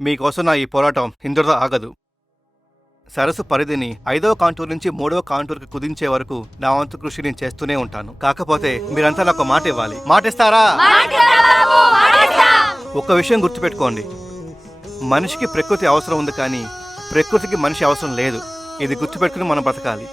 మీకోసం నా ఈ పోరాటం ఇందులో ఆగదు. సరస్సు పరిధిని ఐదవ కాంటూర్ నుంచి మూడవ కాంటూర్కి కుదించే వరకు నా వంతు కృషి నేను చేస్తూనే ఉంటాను. కాకపోతే మీరంతా నాకు మాట ఇవ్వాలి. మాట ఇస్తారా? ఒక విషయం గుర్తుపెట్టుకోండి. మనిషికి ప్రకృతి అవసరం ఉంది కానీ ప్రకృతికి మనిషి అవసరం లేదు. ఇది గుర్తుపెట్టుకుని మనం బ్రతకాలి.